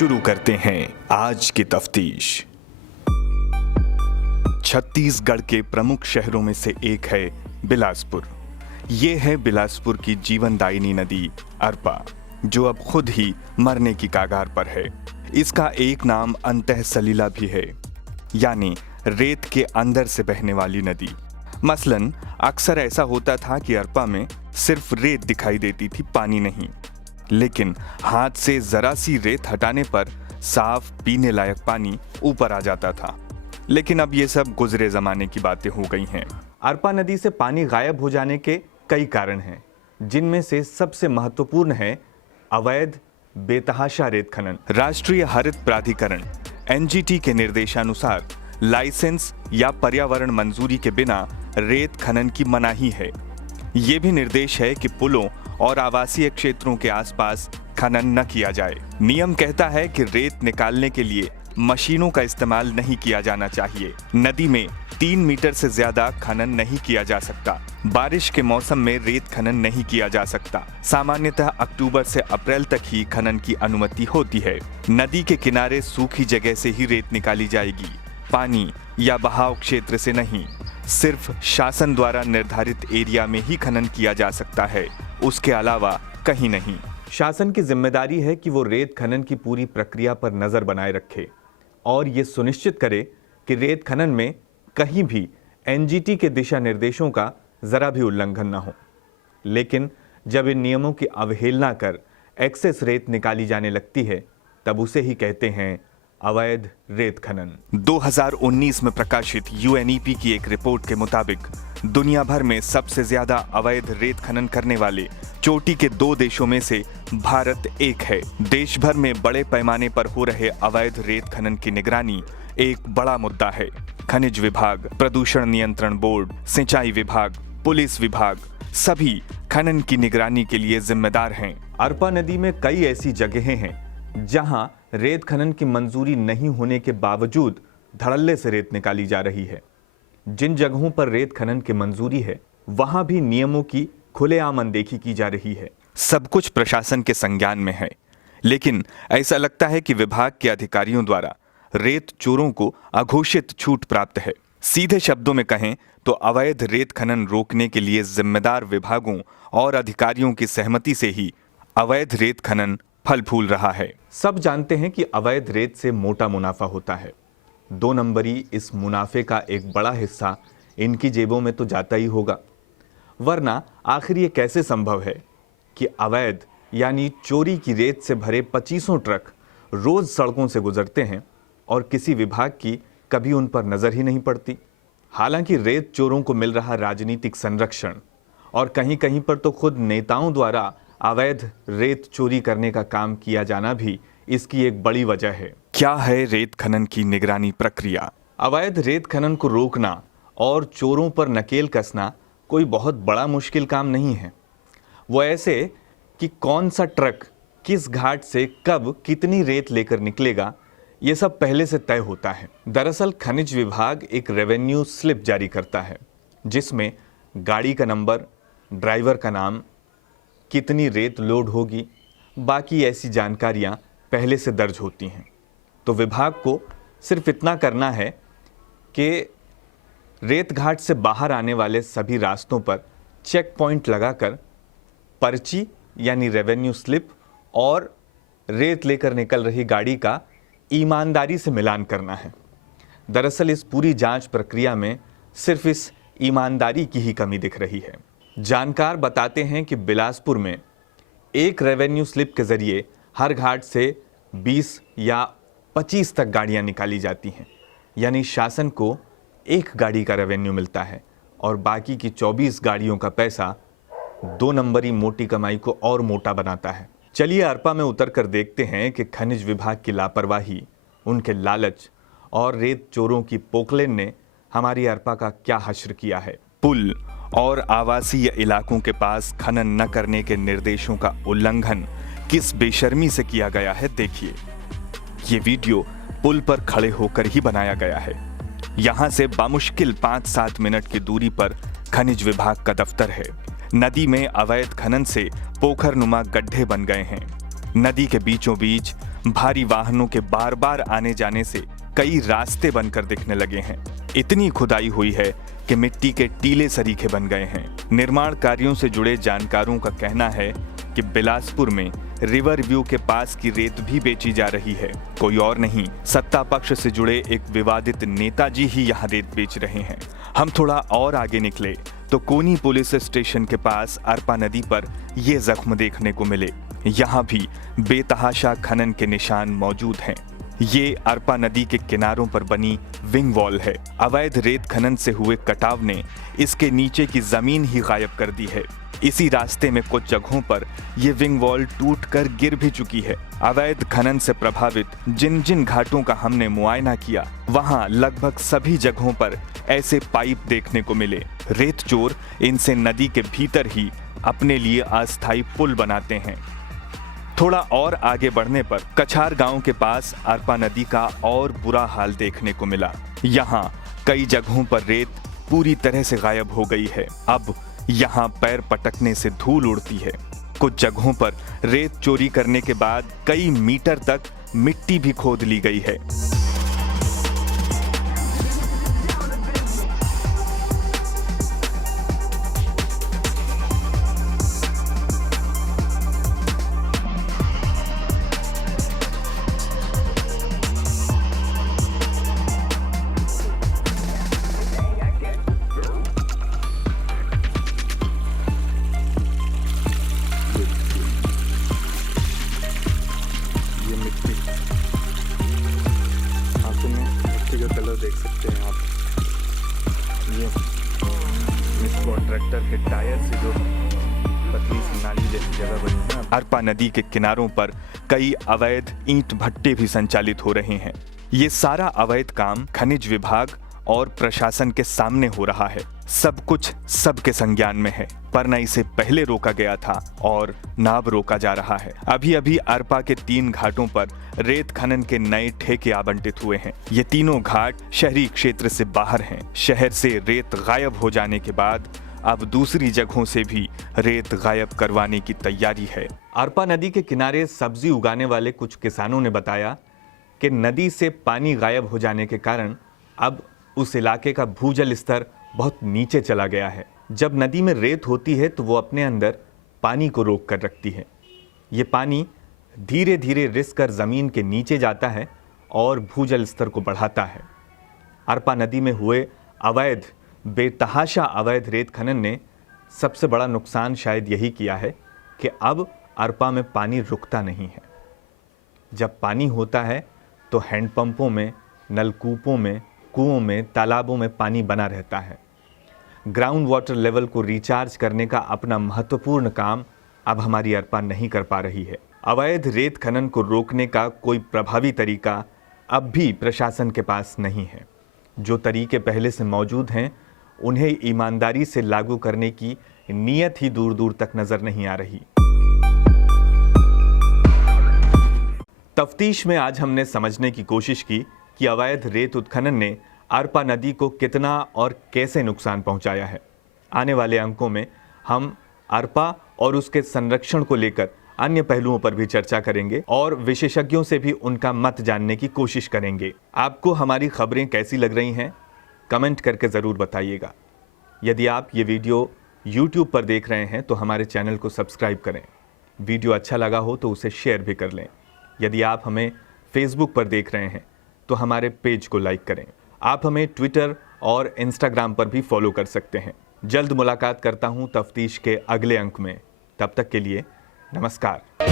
शुरू करते हैं आज की तफ्तीश। छत्तीसगढ़ के प्रमुख शहरों में से एक है बिलासपुर। ये है बिलासपुर की जीवनदायिनी नदी अरपा, जो अब खुद ही मरने की कगार पर है। इसका एक नाम अंतः सलीला भी है, यानी रेत के अंदर से बहने वाली नदी। मसलन अक्सर ऐसा होता था कि अरपा में सिर्फ रेत दिखाई देती थी, पानी नहीं। लेकिन हाथ से जरा सी रेत हटाने पर साफ पीने लायक पानी ऊपर आ जाता था। लेकिन अब ये सब गुजरे जमाने की बातें हो गई हैं। अरपा नदी से पानी गायब हो जाने के कई कारण हैं, जिनमें से सबसे महत्वपूर्ण है अवैध बेतहाशा रेत खनन। राष्ट्रीय हरित प्राधिकरण एनजीटी के निर्देशानुसार लाइसेंस या पर्यावरण मंजूरी के बिना रेत खनन की मनाही है। ये भी निर्देश है कि पुलों और आवासीय क्षेत्रों के आसपास खनन न किया जाए। नियम कहता है कि रेत निकालने के लिए मशीनों का इस्तेमाल नहीं किया जाना चाहिए। नदी में 3 मीटर से ज्यादा खनन नहीं किया जा सकता। बारिश के मौसम में रेत खनन नहीं किया जा सकता। सामान्यतः अक्टूबर से अप्रैल तक ही खनन की अनुमति होती है। नदी के किनारे सूखी जगह से ही रेत निकाली जाएगी, पानी या बहाव क्षेत्र से नहीं। सिर्फ शासन द्वारा निर्धारित एरिया में ही खनन किया जा सकता है, उसके अलावा कहीं नहीं। शासन की जिम्मेदारी है कि वो रेत खनन की पूरी प्रक्रिया पर नजर बनाए रखे और ये सुनिश्चित करे कि रेत खनन में कहीं भी एनजीटी के दिशा निर्देशों का जरा भी उल्लंघन न हो। लेकिन जब इन नियमों की अवहेलना कर एक्सेस रेत निकाली जाने लगती है, तब उसे ही कहते हैं अवैध रेत खनन। 2019 में प्रकाशित यूएनईपी की एक रिपोर्ट के मुताबिक दुनिया भर में सबसे ज्यादा अवैध रेत खनन करने वाले चोटी के 2 देशों में से भारत एक है। देश भर में बड़े पैमाने पर हो रहे अवैध रेत खनन की निगरानी एक बड़ा मुद्दा है। खनिज विभाग, प्रदूषण नियंत्रण बोर्ड, सिंचाई विभाग, पुलिस विभाग सभी खनन की निगरानी के लिए जिम्मेदार हैं। अरपा नदी में कई ऐसी जगहें हैं जहां रेत खनन की मंजूरी नहीं होने के बावजूद धड़ल्ले से रेत निकाली जा रही है। जिन जगहों पर रेत खनन की मंजूरी है, वहां भी नियमों की खुलेआम अनदेखी की जा रही है। सब कुछ प्रशासन के संज्ञान में है, लेकिन ऐसा लगता है कि विभाग के अधिकारियों द्वारा रेत चोरों को अघोषित छूट प्राप्त है। सीधे शब्दों में कहें तो अवैध रेत खनन रोकने के लिए जिम्मेदार विभागों और अधिकारियों की सहमति से ही अवैध रेत खनन फल फूल रहा है। सब जानते हैं कि अवैध रेत से मोटा मुनाफा होता है। 2 नंबरी इस मुनाफे का एक बड़ा हिस्सा इनकी जेबों में तो जाता ही होगा, वरना आखिर ये कैसे संभव है कि अवैध यानी चोरी की रेत से भरे 25 ट्रक रोज सड़कों से गुजरते हैं और किसी विभाग की कभी उन पर नजर ही नहीं पड़ती। हालांकि रेत चोरों को मिल रहा राजनीतिक संरक्षण और कहीं कहीं पर तो खुद नेताओं द्वारा अवैध रेत चोरी करने का काम किया जाना भी इसकी एक बड़ी वजह है। क्या है रेत खनन की निगरानी प्रक्रिया? अवैध रेत खनन को रोकना और चोरों पर नकेल कसना कोई बहुत बड़ा मुश्किल काम नहीं है। वो ऐसे कि कौन सा ट्रक किस घाट से कब कितनी रेत लेकर निकलेगा, ये सब पहले से तय होता है। दरअसल खनिज विभाग एक रेवेन्यू स्लिप जारी करता है, जिसमें गाड़ी का नंबर, ड्राइवर का नाम, कितनी रेत लोड होगी, बाकी ऐसी जानकारियां पहले से दर्ज होती हैं। तो विभाग को सिर्फ इतना करना है कि रेत घाट से बाहर आने वाले सभी रास्तों पर चेक पॉइंट लगाकर पर्ची यानी रेवेन्यू स्लिप और रेत लेकर निकल रही गाड़ी का ईमानदारी से मिलान करना है। दरअसल इस पूरी जांच प्रक्रिया में सिर्फ इस ईमानदारी की ही कमी दिख रही है। जानकार बताते हैं कि बिलासपुर में एक रेवेन्यू स्लिप के जरिए हर घाट से 20 या 25 तक गाड़ियां निकाली जाती हैं, यानी शासन को एक गाड़ी का रेवेन्यू मिलता है और बाकी की 24 गाड़ियों का पैसा 2 नंबरी मोटी कमाई को और मोटा बनाता है। चलिए अरपा में उतर कर देखते हैं कि खनिज विभाग की लापरवाही, उनके लालच और रेत चोरों की पोकलेन ने हमारी अरपा का क्या हश्र किया है। पुल और आवासीय इलाकों के पास खनन न करने के निर्देशों का उल्लंघन किस बेशर्मी से किया गया है, देखिए। ये वीडियो पुल पर खड़े होकर ही बनाया गया है। यहाँ से बामुश्किल 5-7 मिनट की दूरी पर खनिज विभाग का दफ्तर है। नदी में अवैध खनन से पोखरनुमा गड्ढे बन गए हैं। नदी के बीचों बीच भारी वाहनों के बार बार आने जाने से कई रास्ते बनकर दिखने लगे हैं। इतनी खुदाई हुई है कि मिट्टी के टीले सरीखे बन गए हैं। निर्माण कार्यों से जुड़े जानकारों का कहना है कि बिलासपुर में रिवर व्यू के पास की रेत भी बेची जा रही है। कोई और नहीं, सत्ता पक्ष से जुड़े एक विवादित नेताजी ही यहाँ रेत बेच रहे हैं। हम थोड़ा और आगे निकले तो कोनी पुलिस स्टेशन के पास अरपा नदी पर ये जख्म देखने को मिले। यहाँ भी बेतहाशा खनन के निशान मौजूद हैं। ये अरपा नदी के किनारों पर बनी विंग वॉल है। अवैध रेत खनन से हुए कटाव ने इसके नीचे की जमीन ही गायब कर दी है। इसी रास्ते में कुछ जगहों पर ये विंग वॉल टूटकर गिर भी चुकी है। अवैध खनन से प्रभावित जिन जिन घाटों का हमने मुआयना किया, वहां लगभग सभी जगहों पर ऐसे पाइप देखने को मिले। रेत चोर इनसे नदी के भीतर ही अपने लिए अस्थायी पुल बनाते हैं। थोड़ा और आगे बढ़ने पर कछार गांव के पास अरपा नदी का और बुरा हाल देखने को मिला। यहाँ कई जगहों पर रेत पूरी तरह से गायब हो गई है। अब यहाँ पैर पटकने से धूल उड़ती है। कुछ जगहों पर रेत चोरी करने के बाद कई मीटर तक मिट्टी भी खोद ली गई है। देख सकते हैं आप, ये इस कॉन्ट्रैक्टर के टायर से जो पतली सी नाली जैसी जगह बनी है। अरपा नदी के किनारों पर कई अवैध ईंट भट्टे भी संचालित हो रहे हैं। ये सारा अवैध काम खनिज विभाग और प्रशासन के सामने हो रहा है। सब कुछ सबके संज्ञान में है, पर न इसे पहले रोका गया था और न अब रोका जा रहा है। अभी अभी अरपा के 3 घाटों पर रेत खनन के नए ठेके आवंटित हुए हैं। ये तीनों घाट शहरी क्षेत्र से बाहर हैं। शहर से रेत गायब हो जाने के बाद अब दूसरी जगहों से भी रेत गायब करवाने की तैयारी है। अरपा नदी के किनारे सब्जी उगाने वाले कुछ किसानों ने बताया कि नदी से पानी गायब हो जाने के कारण अब उस इलाके का भूजल स्तर बहुत नीचे चला गया है। जब नदी में रेत होती है तो वो अपने अंदर पानी को रोक कर रखती है। ये पानी धीरे धीरे रिस कर ज़मीन के नीचे जाता है और भूजल स्तर को बढ़ाता है। अरपा नदी में हुए अवैध बेतहाशा अवैध रेत खनन ने सबसे बड़ा नुकसान शायद यही किया है कि अब अरपा में पानी रुकता नहीं है। जब पानी होता है तो हैंडपंपों में, नलकूपों में, कुओं में, तालाबों में पानी बना रहता है। ग्राउंड वाटर लेवल को रिचार्ज करने का अपना महत्वपूर्ण काम अब हमारी अरपा नहीं कर पा रही है। अवैध रेत खनन को रोकने का कोई प्रभावी तरीका अब भी प्रशासन के पास नहीं है। जो तरीके पहले से मौजूद हैं उन्हें ईमानदारी से लागू करने की नीयत ही दूर दूर तक नजर नहीं आ रही। तफ्तीश में आज हमने समझने की कोशिश की कि अवैध रेत उत्खनन ने अरपा नदी को कितना और कैसे नुकसान पहुंचाया है। आने वाले अंकों में हम अरपा और उसके संरक्षण को लेकर अन्य पहलुओं पर भी चर्चा करेंगे और विशेषज्ञों से भी उनका मत जानने की कोशिश करेंगे। आपको हमारी खबरें कैसी लग रही हैं, कमेंट करके ज़रूर बताइएगा। यदि आप ये वीडियो YouTube पर देख रहे हैं तो हमारे चैनल को सब्सक्राइब करें। वीडियो अच्छा लगा हो तो उसे शेयर भी कर लें। यदि आप हमें Facebook पर देख रहे हैं तो हमारे पेज को लाइक करें। आप हमें ट्विटर और इंस्टाग्राम पर भी फॉलो कर सकते हैं। जल्द मुलाकात करता हूं तफ्तीश के अगले अंक में। तब तक के लिए नमस्कार।